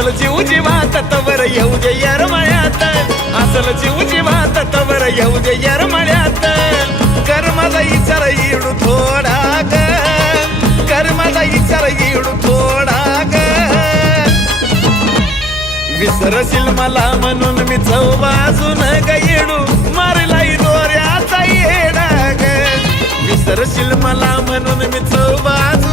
असल जीव जीवात तवर येऊ दे येरमळ्यात, असल जीव जीवात तवर येऊ दे येरमळ्यात. कर माझा विचार येडू थोडा ग, कर माझा विचार येडू थोडा ग. विसरशील मला म्हणून मी चौबाजून ग येडू मारलाई दोऱ्याचा येडा ग. विसरशील मला म्हणून मी चौबाजून